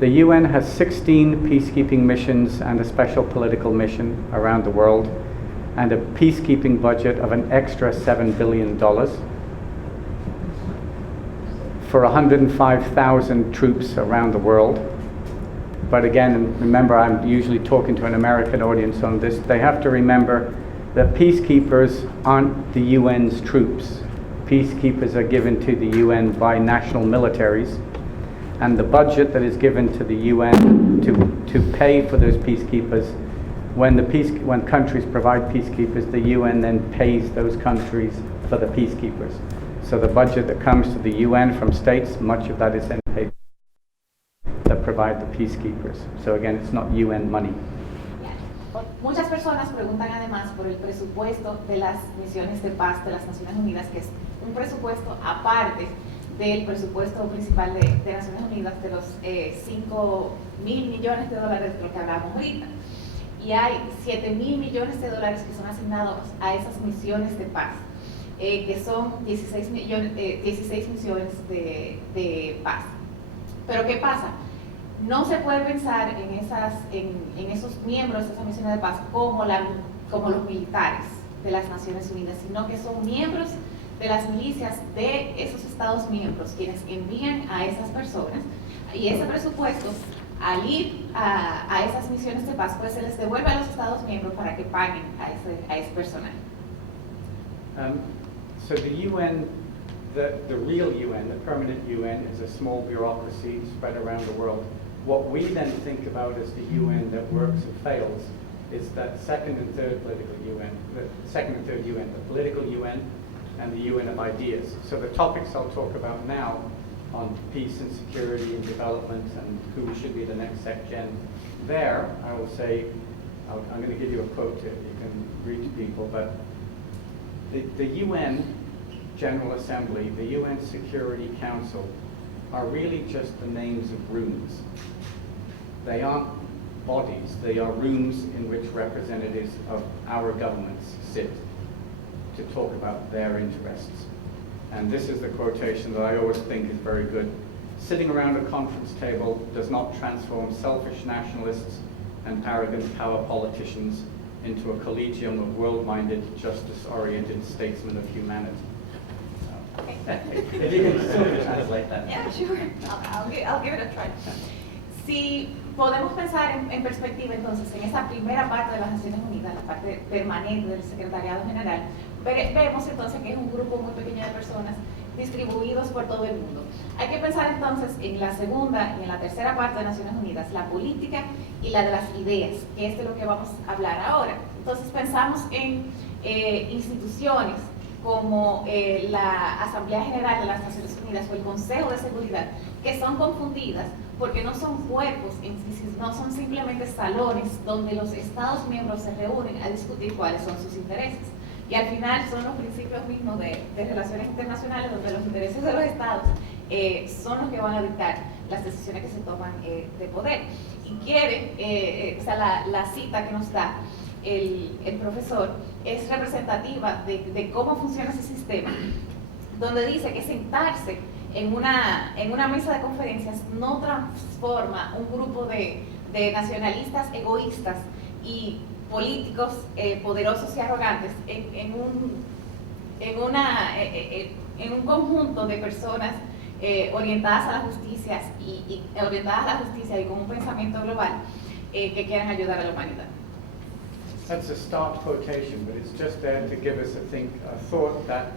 The UN has 16 peacekeeping missions and a special political mission around the world, and a peacekeeping budget of an extra $7 billion for 105,000 troops around the world. But again, remember, I'm usually talking to an American audience on this. They have to remember that peacekeepers aren't the UN's troops. Peacekeepers are given to the UN by national militaries, and the budget that is given to the UN to pay for those peacekeepers, when countries provide peacekeepers, the UN then pays those countries for the peacekeepers. So the budget that comes to the UN from states, much of that is then paid that provide the peacekeepers. So again, it's not UN money. Muchas personas preguntan además por el presupuesto de las misiones de paz de las Naciones Unidas, que es un presupuesto aparte del presupuesto principal de Naciones Unidas, de los 5.000 millones de dólares de lo que hablamos ahorita. Y hay 7.000 millones de dólares que son asignados a esas misiones de paz, que son 16 misiones de paz. Pero ¿qué pasa? No se puede pensar en esos miembros de esas misiones de paz como los militares de las Naciones Unidas, sino que son miembros de las milicias de esos Estados miembros quienes envían a esas personas, y ese presupuesto, al ir a esas misiones de paz, pues se les devuelve a los Estados miembros para que paguen a ese personal. So the UN, the real UN, the permanent UN, is a small bureaucracy spread around the world. What we then think about as the UN that works and fails is that second and third UN, the political UN and the UN of ideas. So the topics I'll talk about now on peace and security and development and who should be the next SecGen, there I will say, I'm going to give you a quote here, you can read to people, but the UN General Assembly, the UN Security Council, are really just the names of rooms. They aren't bodies, they are rooms in which representatives of our governments sit to talk about their interests. And this is the quotation that I always think is very good. Sitting around a conference table does not transform selfish nationalists and arrogant power politicians into a collegium of world-minded, justice-oriented statesmen of humanity. If you can sort of translate that. Yeah, sure. I'll give it a try. Si podemos pensar en perspectiva entonces en esa primera parte de las Naciones Unidas, la parte permanente del Secretariado General, vemos entonces que es un grupo muy pequeño de personas distribuidos por todo el mundo. Hay que pensar entonces en la segunda y en la tercera parte de Naciones Unidas, la política y la de las ideas, que es de lo que vamos a hablar ahora. Entonces pensamos en instituciones como la Asamblea General de las Naciones Unidas o el Consejo de Seguridad, que son confundidas porque no son cuerpos, no son simplemente salones donde los Estados miembros se reúnen a discutir cuáles son sus intereses. Y al final son los principios mismos de relaciones internacionales donde los intereses de los Estados son los que van a dictar las decisiones que se toman de poder. Y quiere, la cita que nos da el profesor es representativa de cómo funciona ese sistema, donde dice que sentarse en una mesa de conferencias no transforma un grupo de nacionalistas egoístas y políticos poderosos y arrogantes en un conjunto de personas orientadas a la justicia y con un pensamiento global que quieran ayudar a la humanidad. That's a start quotation, but it's just there to give us a thought that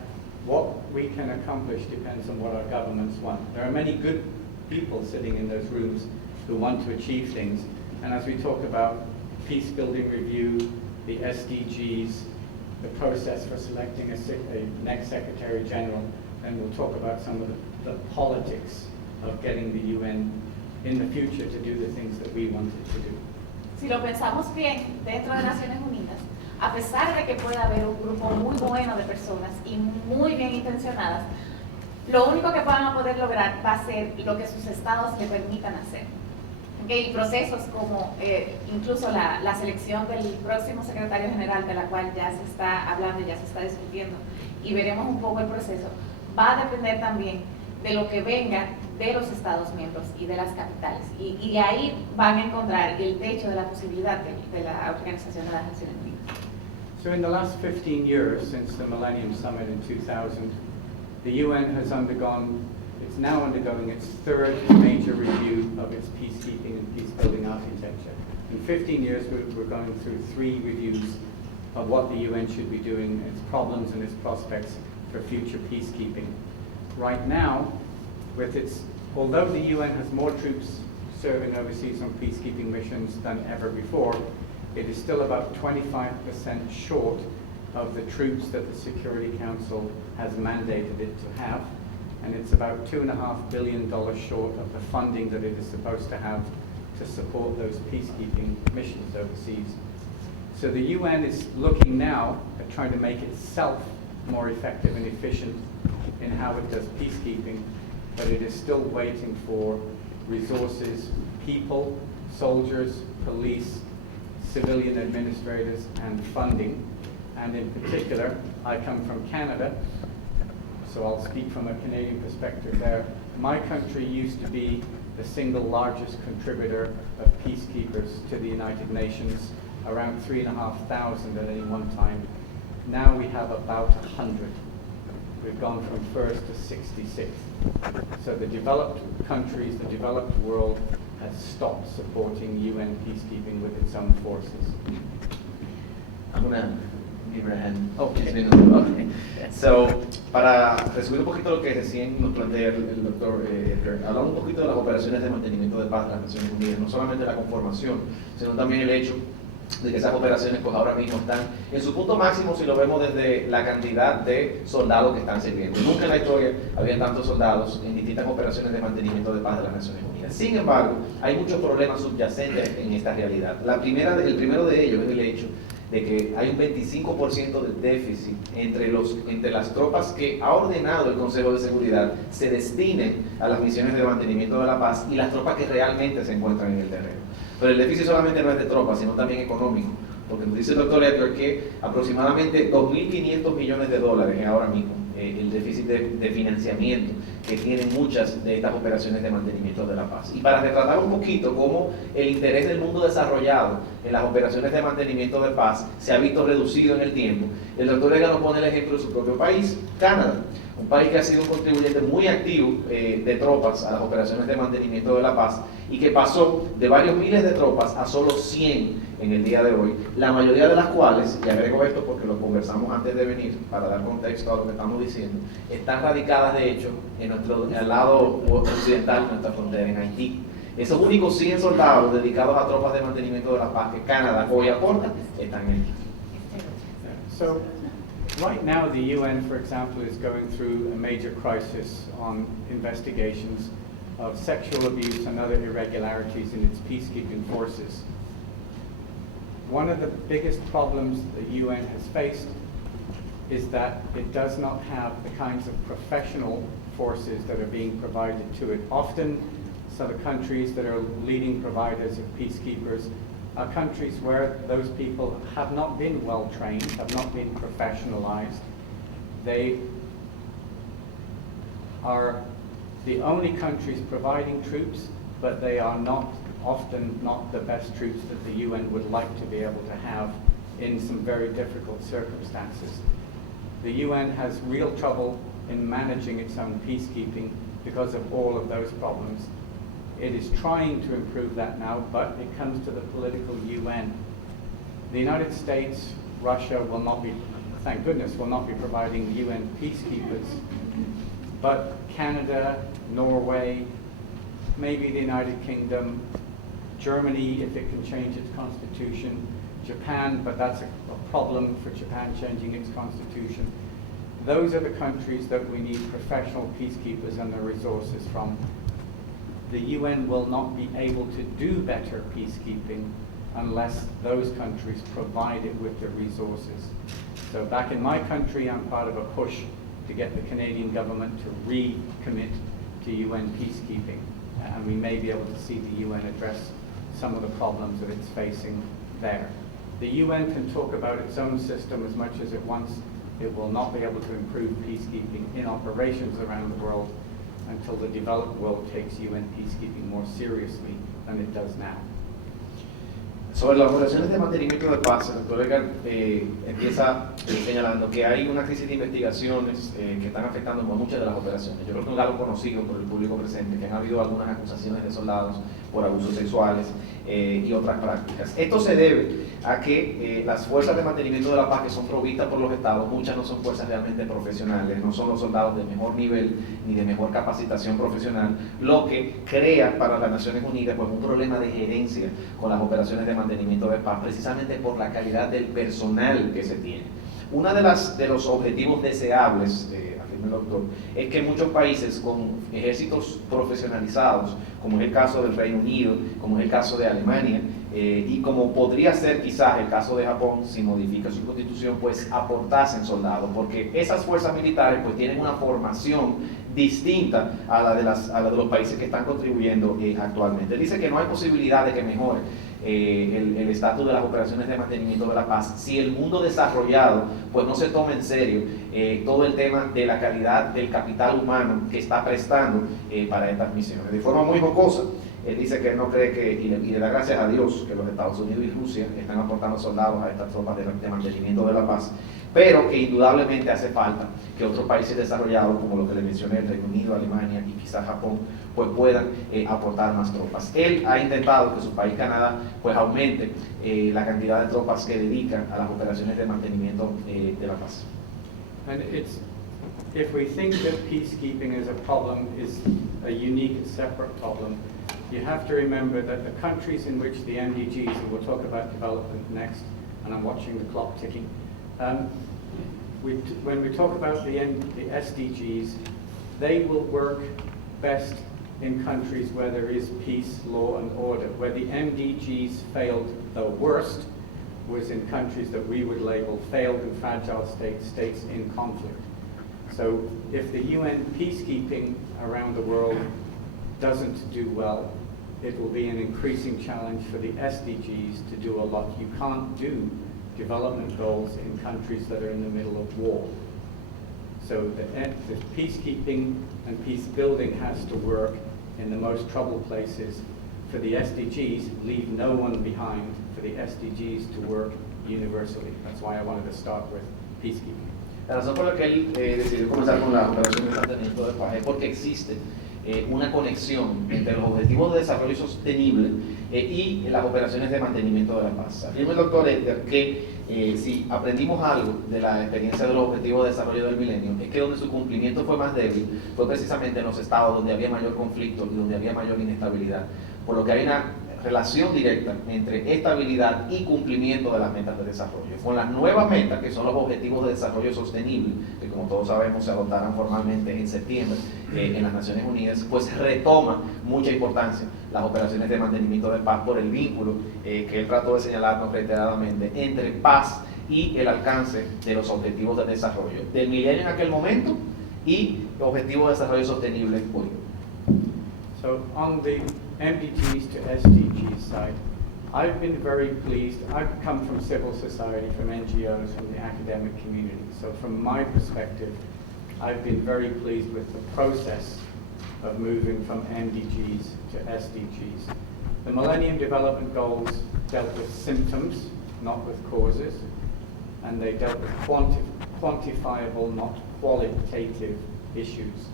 what we can accomplish depends on what our governments want. There are many good people sitting in those rooms who want to achieve things, and as we talk about peace building review, the SDGs, the process for selecting a next Secretary General, and we'll talk about some of the politics of getting the UN in the future to do the things that we want it to do. Si lo pensamos bien, dentro de Naciones Unidas, a pesar de que pueda haber un grupo muy bueno de personas y muy bien intencionadas, lo único que van a poder lograr va a ser lo que sus estados le permitan hacer. Y procesos como incluso la selección del próximo secretario general, de la cual ya se está hablando y ya se está discutiendo, y veremos un poco el proceso, va a depender también de lo que venga de los Estados miembros y de las capitales. Y de ahí van a encontrar el techo de la posibilidad de la Organización de las Naciones Unidas. So in the last 15 years, since the Millennium Summit in 2000, the UN has it's now undergoing its third major review of its peacekeeping and peacebuilding architecture. In 15 years, we're going through 3 reviews of what the UN should be doing, its problems and its prospects for future peacekeeping. Right now, although the UN has more troops serving overseas on peacekeeping missions than ever before, it is still about 25% short of the troops that the Security Council has mandated it to have, and it's about $2.5 billion short of the funding that it is supposed to have to support those peacekeeping missions overseas. So the UN is looking now at trying to make itself more effective and efficient in how it does peacekeeping, but it is still waiting for resources, people, soldiers, police, civilian administrators, and funding. And in particular, I come from Canada, so I'll speak from a Canadian perspective there. My country used to be the single largest contributor of peacekeepers to the United Nations, around 3,500 at any one time. Now we have about 100. We've gone from first to 66. So the developed countries, the developed world has stopped supporting UN peacekeeping with its own forces. I'm gonna give her a hand. Okay. Okay. So, para resumir un poquito lo que recién nos plantea el doctor Edgar, hablando un poquito de las operaciones de mantenimiento de paz de las Naciones Unidas, no solamente la conformación, sino también el hecho de que esas operaciones pues ahora mismo están en su punto máximo si lo vemos desde la cantidad de soldados que están sirviendo. Nunca en la historia había tantos soldados en distintas operaciones de mantenimiento de paz de las Naciones Unidas. Sin embargo, hay muchos problemas subyacentes en esta realidad. El primero de ellos es el hecho de que hay un 25% de déficit entre las tropas que ha ordenado el Consejo de Seguridad se destinen a las misiones de mantenimiento de la paz y las tropas que realmente se encuentran en el terreno. Pero el déficit solamente no es de tropas, sino también económico, porque nos dice el doctor Edgar que aproximadamente 2.500 millones de dólares es ahora mismo el déficit de financiamiento que tienen muchas de estas operaciones de mantenimiento de la paz. Y para retratar un poquito cómo el interés del mundo desarrollado en las operaciones de mantenimiento de paz se ha visto reducido en el tiempo, el doctor Edgar nos pone el ejemplo de su propio país, Canadá, un país que ha sido un contribuyente muy activo de tropas a las operaciones de mantenimiento de la paz y que pasó de varios miles de tropas a solo 100 en el día de hoy, la mayoría de las cuales, y agrego esto porque lo conversamos antes de venir para dar contexto a lo que estamos diciendo, están radicadas de hecho al lado occidental de nuestra frontera, en Haití. Esos únicos 100 soldados dedicados a tropas de mantenimiento de la paz que Canadá hoy aporta están en Haití. So, right now the UN, for example, is going through a major crisis on investigations of sexual abuse and other irregularities in its peacekeeping forces. One of the biggest problems the UN has faced is that it does not have the kinds of professional forces that are being provided to it. Often, some of the countries that are leading providers of peacekeepers are countries where those people have not been well trained, have not been professionalized. They are the only countries providing troops, but they are often not the best troops that the UN would like to be able to have in some very difficult circumstances. The UN has real trouble in managing its own peacekeeping because of all of those problems. It is trying to improve that now, but it comes to the political UN. The United States, Russia will not be, thank goodness, will not be providing UN peacekeepers, but Canada, Norway, maybe the United Kingdom, Germany, if it can change its constitution, Japan, but that's a problem for Japan changing its constitution. Those are the countries that we need professional peacekeepers and the resources from. The UN will not be able to do better peacekeeping unless those countries provide it with the resources. So back in my country, I'm part of a push to get the Canadian government to recommit to UN peacekeeping, and we may be able to see the UN address some of the problems that it's facing there. The UN can talk about its own system as much as it wants. It will not be able to improve peacekeeping in operations around the world until the developed world takes UN peacekeeping more seriously than it does now. Sobre las operaciones de mantenimiento de paz, el doctor Edgar empieza señalando que hay una crisis de investigaciones que están afectando a muchas de las operaciones. Yo creo que es algo conocido por el público presente, que han habido algunas acusaciones de soldados por abusos sexuales y otras prácticas. Esto se debe a que las fuerzas de mantenimiento de la paz que son provistas por los estados, muchas no son fuerzas realmente profesionales, no son los soldados de mejor nivel ni de mejor capacitación profesional, lo que crea para las Naciones Unidas pues un problema de gerencia con las operaciones de mantenimiento de paz, precisamente por la calidad del personal que se tiene. Uno de los objetivos deseables, afirma el doctor, es que muchos países con ejércitos profesionalizados, como es el caso del Reino Unido, como es el caso de Alemania, y como podría ser quizás el caso de Japón, si modifica su constitución, pues aportasen soldados, porque esas fuerzas militares pues tienen una formación distinta a la de los países que están contribuyendo actualmente. Él dice que no hay posibilidad de que mejore el estatus de las operaciones de mantenimiento de la paz si el mundo desarrollado pues no se toma en serio todo el tema de la calidad del capital humano que está prestando para estas misiones. De forma muy jocosa, él dice que él no cree que, y le da gracias a Dios que los Estados Unidos y Rusia están aportando soldados a estas tropas de mantenimiento de la paz, pero que indudablemente hace falta que otros países desarrollados, como lo que le mencioné, el Reino Unido, Alemania y quizás Japón, pues puedan aportar más tropas. Él ha intentado que su país, Canadá, pues aumente la cantidad de tropas que dedican a las operaciones de mantenimiento de la paz. And if we think that peacekeeping as a problem is a unique, separate problem, you have to remember that the countries in which the MDGs, and we'll talk about development next, and I'm watching the clock ticking, when we talk about the SDGs, they will work best in countries where there is peace, law and order. Where the MDGs failed the worst was in countries that we would label failed and fragile states, states in conflict. So if the UN peacekeeping around the world doesn't do well, it will be an increasing challenge for the SDGs to do a lot. You can't do development goals in countries that are in the middle of war. So the peacekeeping and peace building has to work in the most troubled places. For the SDGs, leave no one behind, for the SDGs to work universally. That's why I wanted to start with peacekeeping. La razón por la que él decidió comenzar con las operaciones de mantenimiento de paz es porque existe una conexión entre los objetivos de desarrollo sostenible y las operaciones de mantenimiento de la paz. Afirma el doctor Edgar que si aprendimos algo de la experiencia de los objetivos de desarrollo del milenio, es que donde su cumplimiento fue más débil fue precisamente en los estados donde había mayor conflicto y donde había mayor inestabilidad, por lo que hay una relación directa entre estabilidad y cumplimiento de las metas de desarrollo. Con las nuevas metas, que son los objetivos de desarrollo sostenible, que como todos sabemos se adoptaron formalmente en septiembre en las Naciones Unidas, pues retoma mucha importancia las operaciones de mantenimiento de paz por el vínculo que él trató de señalarnos reiteradamente entre paz y el alcance de los objetivos de desarrollo del milenio en aquel momento y objetivos de desarrollo sostenible hoy. So on the MDGs to SDGs side, I've been very pleased. I've come from civil society, from NGOs, from the academic community. So from my perspective, I've been very pleased with the process of moving from MDGs to SDGs. The Millennium Development Goals dealt with symptoms, not with causes, and they dealt with quantifiable, not qualitative issues.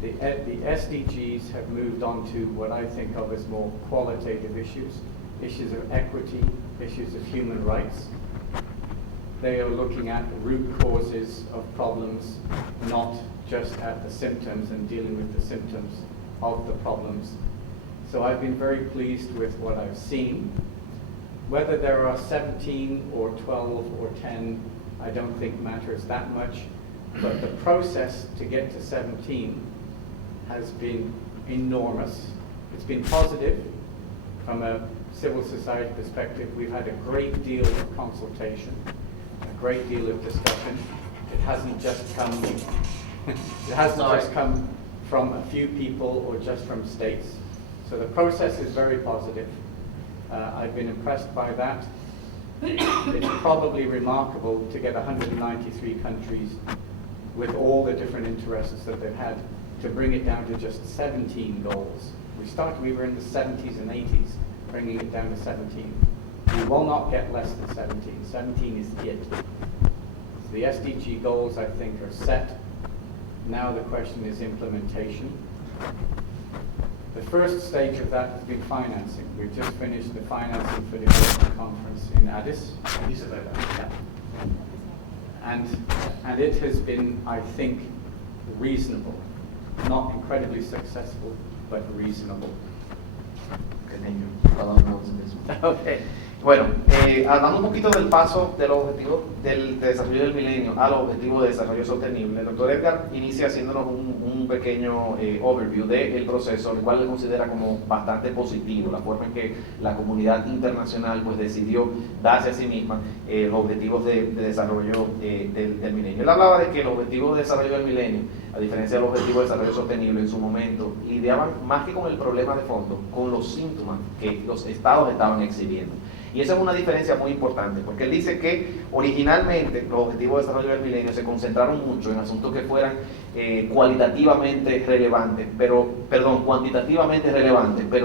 The SDGs have moved on to what I think of as more qualitative issues, issues of equity, issues of human rights. They are looking at the root causes of problems, not just at the symptoms and dealing with the symptoms of the problems. So I've been very pleased with what I've seen. Whether there are 17 or 12 or 10, I don't think matters that much. But the process to get to 17 has been enormous. It's been positive from a civil society perspective. We've had a great deal of consultation, a great deal of discussion. It hasn't just come from a few people or just from states. So the process is very positive. I've been impressed by that. It's probably remarkable to get 193 countries with all the different interests that they've had to bring it down to just 17 goals. We were in the 70s and 80s, bringing it down to 17. We will not get less than 17. 17 is it. So the SDG goals, I think, are set. Now the question is implementation. The first stage of that has been financing. We've just finished the financing for the development conference in Addis. Yeah. And it has been, I think, reasonable. Not incredibly successful, but reasonable. Okay. Bueno, hablando un poquito del paso de los objetivos del desarrollo del milenio a los objetivos de desarrollo sostenible, el doctor Edgar inicia haciéndonos un pequeño overview del proceso, el cual él considera como bastante positivo, la forma en que la comunidad internacional pues decidió darse a sí misma los objetivos de desarrollo del milenio. Él hablaba de que los objetivos de desarrollo del milenio, a diferencia de los objetivos de desarrollo sostenible en su momento, lidiaban más que con el problema de fondo, con los síntomas que los estados estaban exhibiendo. Y esa es una diferencia muy importante, porque él dice que originalmente los objetivos de desarrollo del milenio se concentraron mucho en asuntos que fueran cuantitativamente relevantes, pero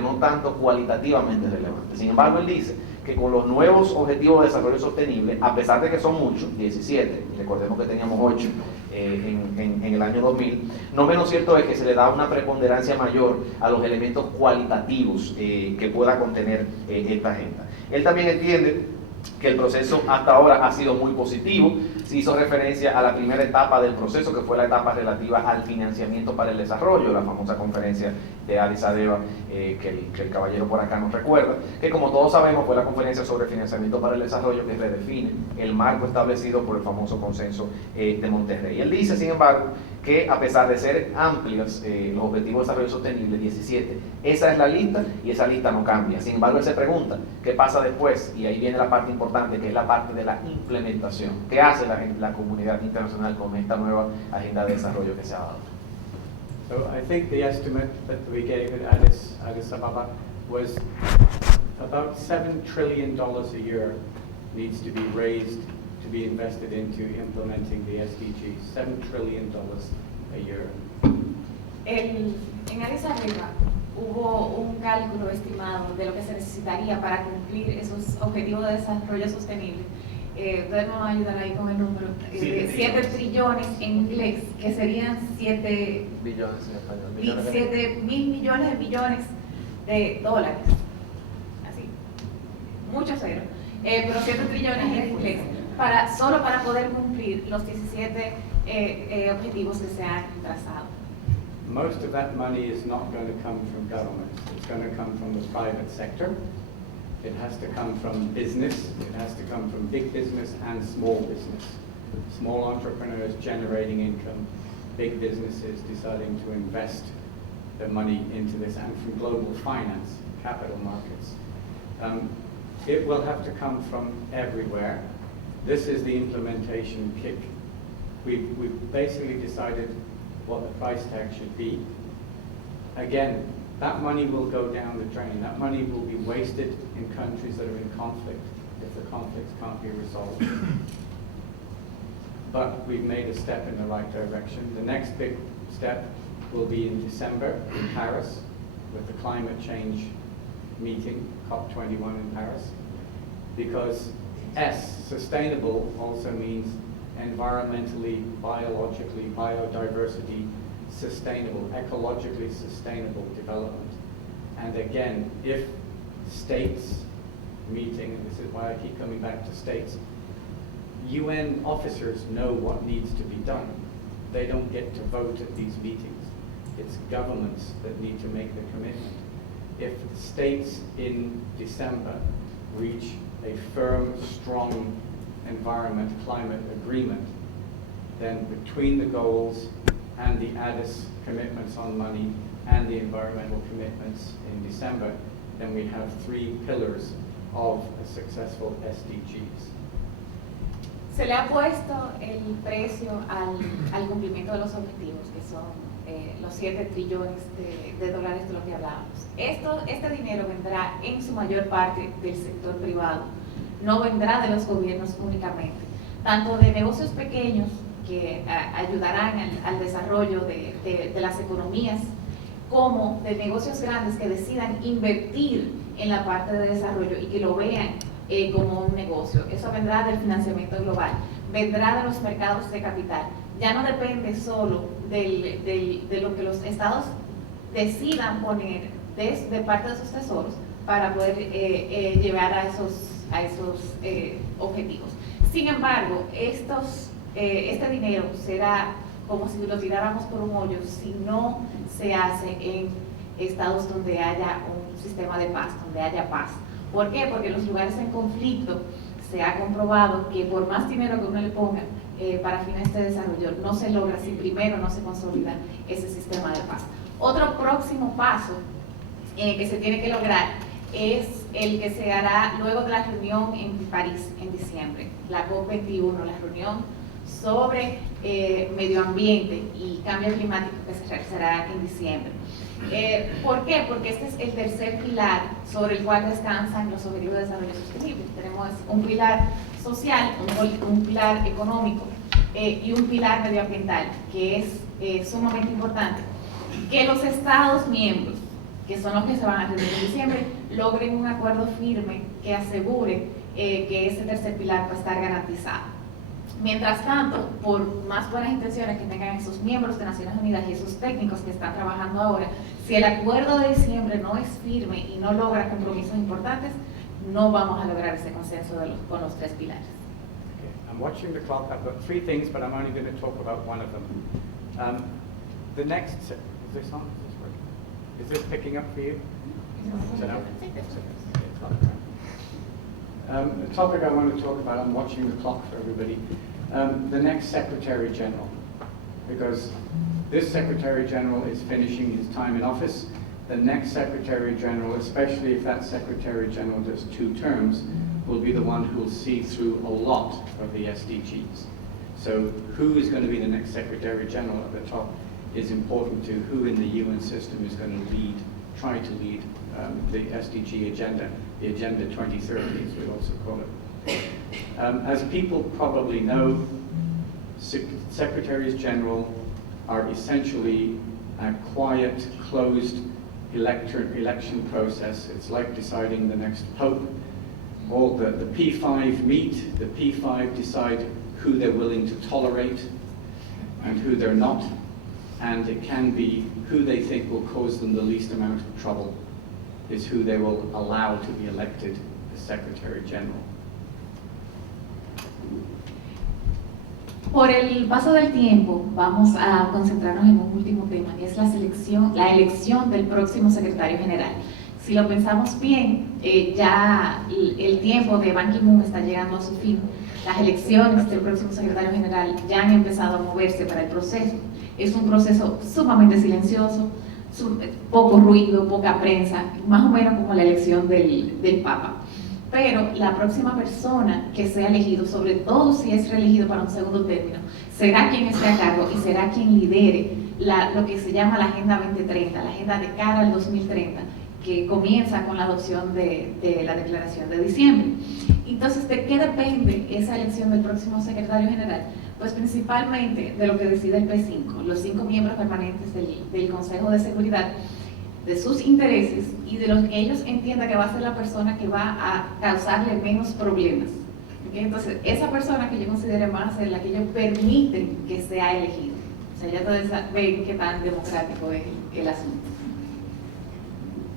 no tanto cualitativamente relevantes. Sin embargo, él dice que con los nuevos objetivos de desarrollo sostenible, a pesar de que son muchos, 17, y recordemos que teníamos 8 en el año 2000, no menos cierto es que se le da una preponderancia mayor a los elementos cualitativos que pueda contener esta agenda. Él también entiende que el proceso hasta ahora ha sido muy positivo. Se hizo referencia a la primera etapa del proceso, que fue la etapa relativa al financiamiento para el desarrollo, la famosa conferencia de Alistair Edgar, que el caballero por acá nos recuerda, que como todos sabemos fue la conferencia sobre financiamiento para el desarrollo que redefine el marco establecido por el famoso consenso de Monterrey. Él dice, sin embargo, que a pesar de ser amplios los objetivos de desarrollo sostenible, 17, esa es la lista y esa lista no cambia. Sin embargo, él se pregunta, ¿qué pasa después? Y ahí viene la parte importante, que es la parte de la implementación. ¿Qué hace la comunidad internacional con esta nueva agenda de desarrollo que se ha dado? So I think the estimate that we gave at Addis Ababa was about $7 trillion a year needs to be raised to be invested into implementing the SDGs. $7 trillion a year. En Addis Ababa hubo un cálculo estimado de lo que se necesitaría para cumplir esos objetivos de desarrollo sostenible. Ustedes me van a ayudar ahí con el número. 7 trillones en inglés, que serían 7 billones en español. 7 mil millones de millones de dólares. Así. Mucho cero. Pero 7 trillones en inglés. Solo para poder cumplir los 17 objetivos que se han trazado. Most of that money is not going to come from government. It's going to come from the private sector. It has to come from business. It has to come from big business and small business. Small entrepreneurs generating income, big businesses deciding to invest their money into this, and from global finance, capital markets. It will have to come from everywhere. This is the implementation kick. We've basically decided what the price tag should be. Again, that money will go down the drain. That money will be wasted in countries that are in conflict if the conflicts can't be resolved. But we've made a step in the right direction. The next big step will be in December in Paris with the climate change meeting, COP21 in Paris, because S, sustainable, also means environmentally, biologically, biodiversity sustainable, ecologically sustainable development. And again, if states meeting, and this is why I keep coming back to states, UN officers know what needs to be done. They don't get to vote at these meetings. It's governments that need to make the commitment. If states in December reach a firm, strong environment climate agreement, then between the goals and the Addis commitments on money and the environmental commitments in December, then we have 3 pillars of a successful SDGs. Se le ha puesto el precio al cumplimiento de los objetivos, que son los 7 trillones de dólares de los que hablábamos. Este dinero vendrá en su mayor parte del sector privado, no vendrá de los gobiernos únicamente, tanto de negocios pequeños que ayudarán al desarrollo de las economías, como de negocios grandes que decidan invertir en la parte de desarrollo y que lo vean como un negocio. Eso vendrá del financiamiento global, vendrá de los mercados de capital. Ya no depende solo de lo que los estados decidan poner de parte de sus tesoros para poder llevar a esos objetivos. Sin embargo, este dinero será como si lo tiráramos por un hoyo si no se hace en estados donde haya un sistema de paz, donde haya paz. ¿Por qué? Porque en los lugares en conflicto se ha comprobado que por más dinero que uno le ponga para fines de desarrollo, no se logra si primero no se consolida ese sistema de paz. Otro próximo paso que se tiene que lograr es el que se hará luego de la reunión en París en diciembre, la COP21, la reunión sobre medio ambiente y cambio climático que se realizará en diciembre. ¿Por qué? Porque este es el tercer pilar sobre el cual descansan los objetivos de desarrollo sostenible. Tenemos un pilar social, un pilar económico y un pilar medioambiental, que es sumamente importante. Que los estados miembros, que son los que se van a reunir en diciembre, logren un acuerdo firme que asegure que ese tercer pilar va a estar garantizado. Mientras tanto, por más buenas intenciones que tengan esos miembros de Naciones Unidas y esos técnicos que están trabajando ahora, si el acuerdo de diciembre no es firme y no logra compromisos importantes, no vamos a lograr ese consenso con los tres pilares. Okay. I'm watching the clock. I've got 3 things, but I'm only going to talk about one of them. The next, is this on? Is this working? Is this picking up for you? Is it out? The topic I want to talk about, I'm watching the clock for everybody, the next Secretary General, because this Secretary General is finishing his time in office. The next Secretary General, especially if that Secretary General does 2 terms, will be the one who will see through a lot of the SDGs. So who is going to be the next Secretary General at the top is important to who in the UN system is going to try to lead the SDG agenda, the Agenda 2030, as we also call it. As people probably know, Secretaries General are essentially a quiet, closed election process. It's like deciding the next Pope. All the P5 meet, the P5 decide who they're willing to tolerate and who they're not, and it can be who they think will cause them the least amount of trouble is who they will allow to be elected as Secretary General. Por el paso del tiempo, vamos a concentrarnos en un último tema, y es la elección del próximo secretario general. Si lo pensamos bien, ya el tiempo de Ban Ki-moon está llegando a su fin. Las elecciones del próximo secretario general ya han empezado a moverse para el proceso. Es un proceso sumamente silencioso, poco ruido, poca prensa, más o menos como la elección del Papa. Pero la próxima persona que sea elegido, sobre todo si es reelegido para un segundo término, será quien esté a cargo y será quien lidere lo que se llama la Agenda 2030, la agenda de cara al 2030, que comienza con la adopción de la Declaración de diciembre. Entonces, ¿de qué depende esa elección del próximo secretario general? Pues principalmente de lo que decide el P5, los 5 miembros permanentes del Consejo de Seguridad, de sus intereses y de lo que ellos entiendan que va a ser la persona que va a causarle menos problemas. ¿Okay? Entonces, esa persona que yo considere va a ser la que ellos permiten que sea elegido. O sea, ya ustedes ven qué tan democrático es el asunto.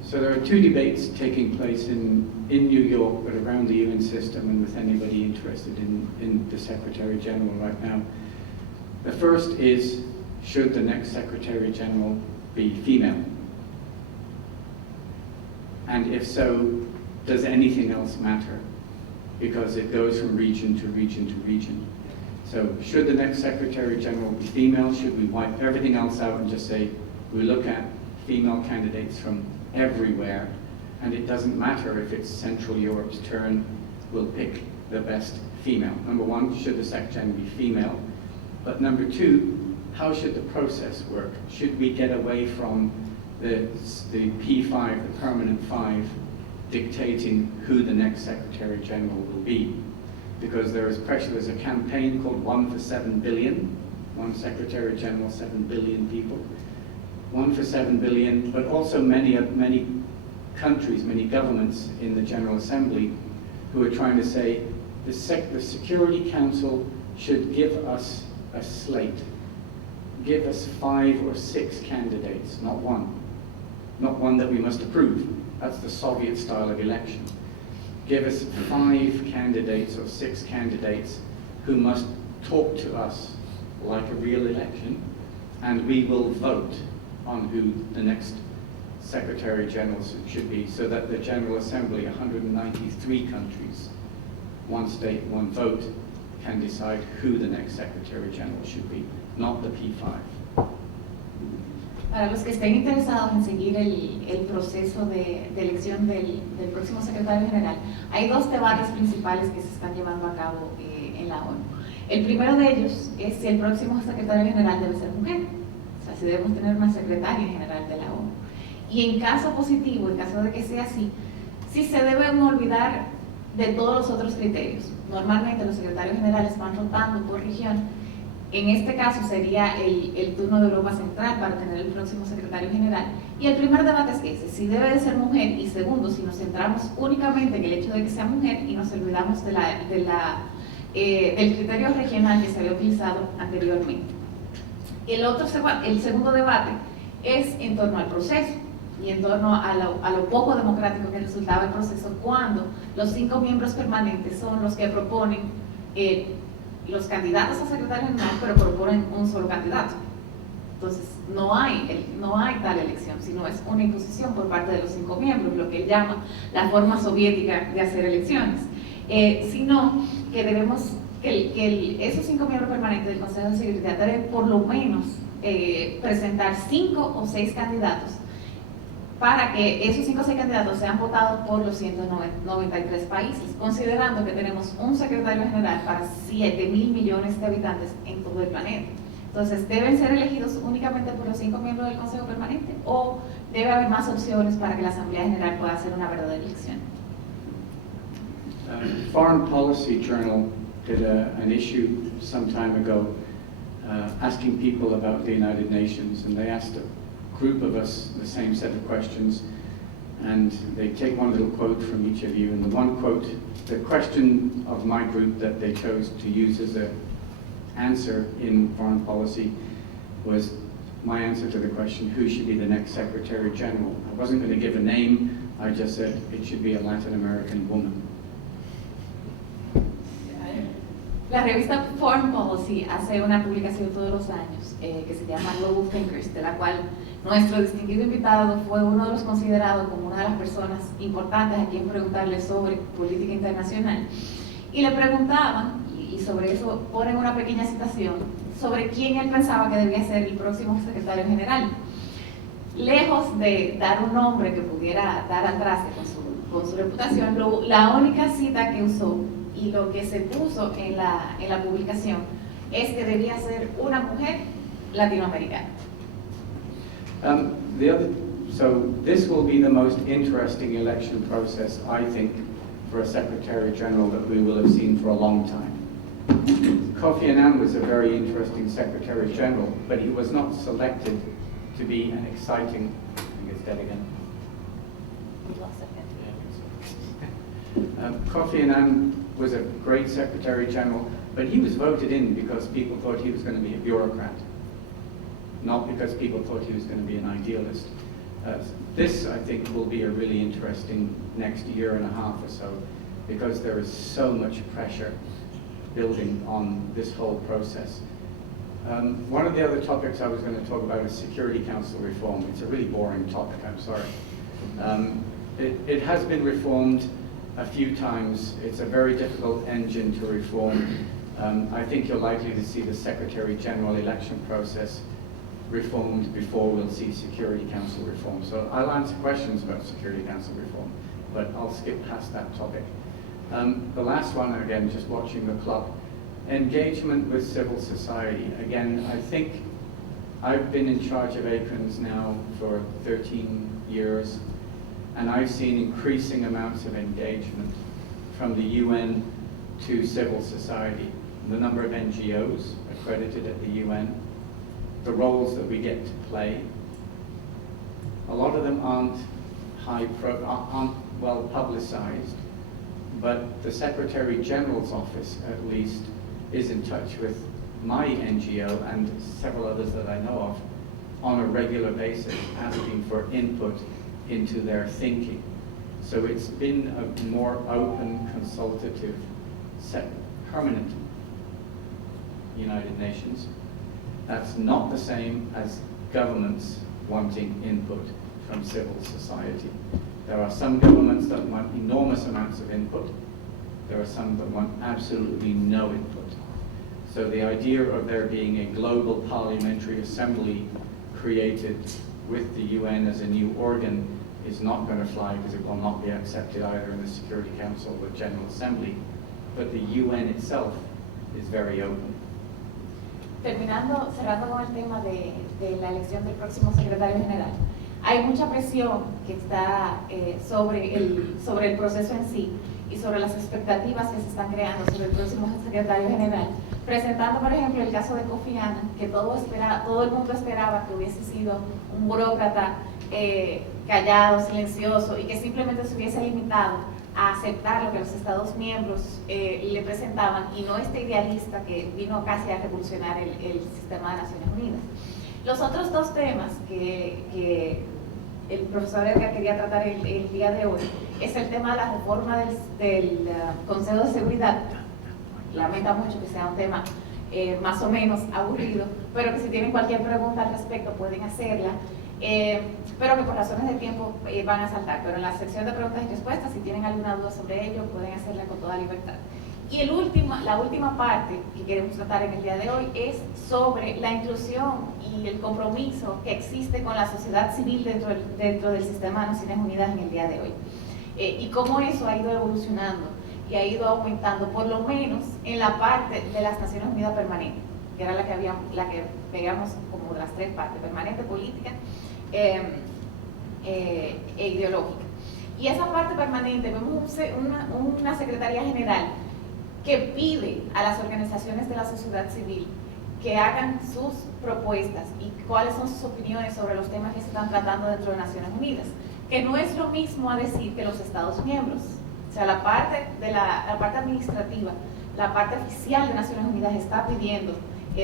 So there are 2 debates taking place in New York, but around the UN system and with anybody interested in the Secretary General right now. The first is, should the next Secretary General be female? And if so, does anything else matter? Because it goes from region to region to region. So should the next Secretary General be female? Should we wipe everything else out and just say, we look at female candidates from everywhere, and it doesn't matter if it's Central Europe's turn, we'll pick the best female. Number 1, should the Sec Gen be female? But number 2, how should the process work? Should we get away from the P5, the permanent 5, dictating who the next Secretary General will be? because there is pressure. There's a campaign called One for 7 Billion, one Secretary General, 7 billion people. One for 7 billion, but also many countries, many governments in the General Assembly who are trying to say the Security Council should give us a slate. Give us 5 or 6 candidates, not one. Not one that we must approve. That's the Soviet style of election. Give us 5 candidates or 6 candidates who must talk to us like a real election, and we will vote on who the next Secretary General should be, so that the General Assembly, 193 countries, one state, one vote, can decide who the next Secretary General should be, not the P5. Para los que estén interesados en seguir el proceso de elección del próximo secretario general, hay 2 debates principales que se están llevando a cabo en la ONU. El primero de ellos es si el próximo secretario general debe ser mujer, o sea, si debemos tener una secretaria general de la ONU. Y en caso positivo, en caso de que sea así, si se deben olvidar de todos los otros criterios. Normalmente los secretarios generales van rotando por región. En este caso sería el turno de Europa Central para tener el próximo secretario general. Y el primer debate es ese, si debe de ser mujer, y segundo, si nos centramos únicamente en el hecho de que sea mujer y nos olvidamos del criterio regional que se había utilizado anteriormente. El segundo debate es en torno al proceso y en torno a lo poco democrático que resultaba el proceso cuando los 5 miembros permanentes son los que proponen los candidatos a secretario general, pero proponen un solo candidato. Entonces, no hay tal elección, sino es una imposición por parte de los 5 miembros, lo que él llama la forma soviética de hacer elecciones. Sino que debemos, esos 5 miembros permanentes del Consejo de Seguridad deben por lo menos presentar 5 o 6 candidatos para que esos 5 o 6 candidatos sean votados por los 193 países, considerando que tenemos un secretario general para 7.000 millones de habitantes en todo el planeta. Entonces, ¿deben ser elegidos únicamente por los 5 miembros del Consejo Permanente o debe haber más opciones para que la Asamblea General pueda hacer una verdadera elección? Foreign Policy Journal did an issue some time ago asking people about the United Nations, and they asked a group of us the same set of questions, and they take one little quote from each of you, and the one quote, the question of my group that they chose to use as an answer in foreign policy was my answer to the question, who should be the next Secretary General? I wasn't going to give a name, I just said it should be a Latin American woman. La revista Foreign Policy hace una publicación todos los años que se llama Global Thinkers, de la cual nuestro distinguido invitado fue uno de los considerados como una de las personas importantes a quien preguntarle sobre política internacional. Y le preguntaban, y sobre eso ponen una pequeña citación, sobre quién él pensaba que debía ser el próximo secretario general. Lejos de dar un nombre que pudiera dar al traste con su reputación, la única cita que usó y lo que se puso en la publicación es que debía ser una mujer latinoamericana. So this will be the most interesting election process, I think, for a Secretary General that we will have seen for a long time. Kofi Annan was a very interesting Secretary General, but he was not selected to be an exciting, I think it's dead again. Kofi Annan was a great Secretary General, but he was voted in because people thought he was going to be a bureaucrat, not because people thought he was going to be an idealist. This, I think, will be a really interesting next year and a half or so, because there is so much pressure building on this whole process. One of the other topics I was going to talk about is Security Council reform. It's a really boring topic, I'm sorry. It has been reformed a few times. It's a very difficult engine to reform. I think you're likely to see the Secretary General election process reformed before we'll see Security Council reform. So I'll answer questions about Security Council reform, but I'll skip past that topic. The last one, again, just watching the clock, engagement with civil society. Again, I think I've been in charge of ACRNs now for 13 years, and I've seen increasing amounts of engagement from the UN to civil society, the number of NGOs accredited at the UN, the roles that we get to play. A lot of them aren't well publicized, but the Secretary General's office, at least, is in touch with my NGO and several others that I know of on a regular basis, asking for input into their thinking. So it's been a more open, consultative, permanent United Nations. That's not the same as governments wanting input from civil society. There are some governments that want enormous amounts of input. There are some that want absolutely no input. So the idea of there being a global parliamentary assembly created with the UN as a new organ is not going to fly, because it will not be accepted either in the Security Council or the General Assembly. But the UN itself is very open. Cerrando con el tema de la elección del próximo secretario general, hay mucha presión que está sobre el proceso en sí y sobre las expectativas que se están creando sobre el próximo secretario general, presentando, por ejemplo, el caso de Kofi Annan, que todo el mundo esperaba que hubiese sido un burócrata callado, silencioso, y que simplemente se hubiese limitado a aceptar lo que los Estados miembros le presentaban, y no este idealista que vino casi a revolucionar el sistema de Naciones Unidas. Los otros dos temas que el profesor Edgar quería tratar el día de hoy es el tema de la reforma del Consejo de Seguridad. Lamenta mucho que sea un tema más o menos aburrido, pero que si tienen cualquier pregunta al respecto pueden hacerla, pero que por razones de tiempo van a saltar. Pero en la sección de preguntas y respuestas, si tienen alguna duda sobre ello, pueden hacerla con toda libertad. Y la última parte que queremos tratar en el día de hoy es sobre la inclusión y el compromiso que existe con la sociedad civil dentro del Sistema de Naciones Unidas en el día de hoy. Y cómo eso ha ido evolucionando y ha ido aumentando, por lo menos en la parte de las Naciones Unidas permanente, que era la que veíamos como de las tres partes: permanente, política e ideológica. Y esa parte permanente, vemos una Secretaría General que pide a las organizaciones de la sociedad civil que hagan sus propuestas y cuáles son sus opiniones sobre los temas que se están tratando dentro de Naciones Unidas, que no es lo mismo a decir que los Estados miembros. O sea, la parte administrativa, la parte oficial de Naciones Unidas está pidiendo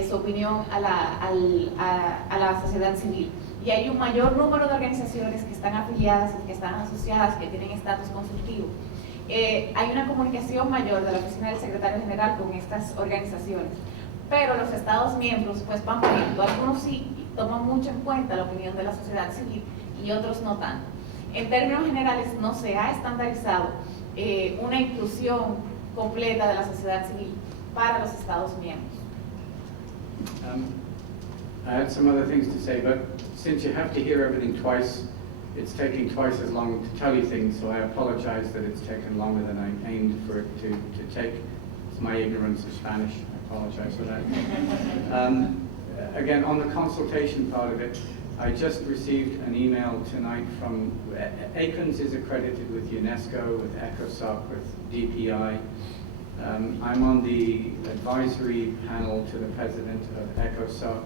su opinión a la sociedad civil. Y hay un mayor número de organizaciones que están afiliadas, que están asociadas, que tienen estatus consultivo. Hay una comunicación mayor de la Oficina del Secretario General con estas organizaciones, pero los Estados miembros pues van poniendo, algunos sí toman mucho en cuenta la opinión de la sociedad civil y otros no tanto. En términos generales no se ha estandarizado una inclusión completa de la sociedad civil para los Estados miembros. I had some other things to say, but since you have to hear everything twice, it's taking twice as long to tell you things, so I apologize that it's taken longer than I aimed for it to take. It's my ignorance of Spanish. I apologize for that. Again, on the consultation part of it, I just received an email tonight from ACONS is accredited with UNESCO, with ECOSOC, with DPI. I'm on the advisory panel to the president of ECOSOC.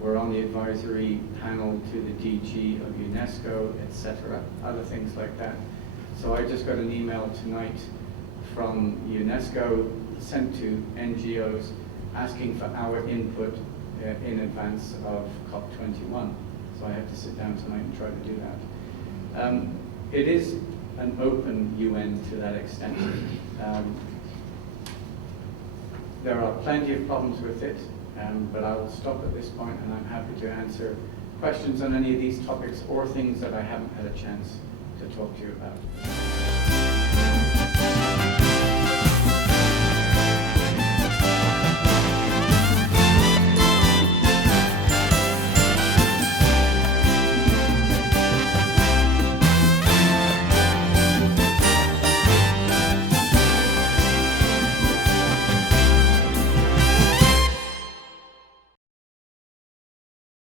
We're on the advisory panel to the DG of UNESCO, etc., other things like that. So I just got an email tonight from UNESCO sent to NGOs asking for our input in advance of COP21. So I have to sit down tonight and try to do that. It is an open UN to that extent. There are plenty of problems with it. But I will stop at this point, and I'm happy to answer questions on any of these topics or things that I haven't had a chance to talk to you about.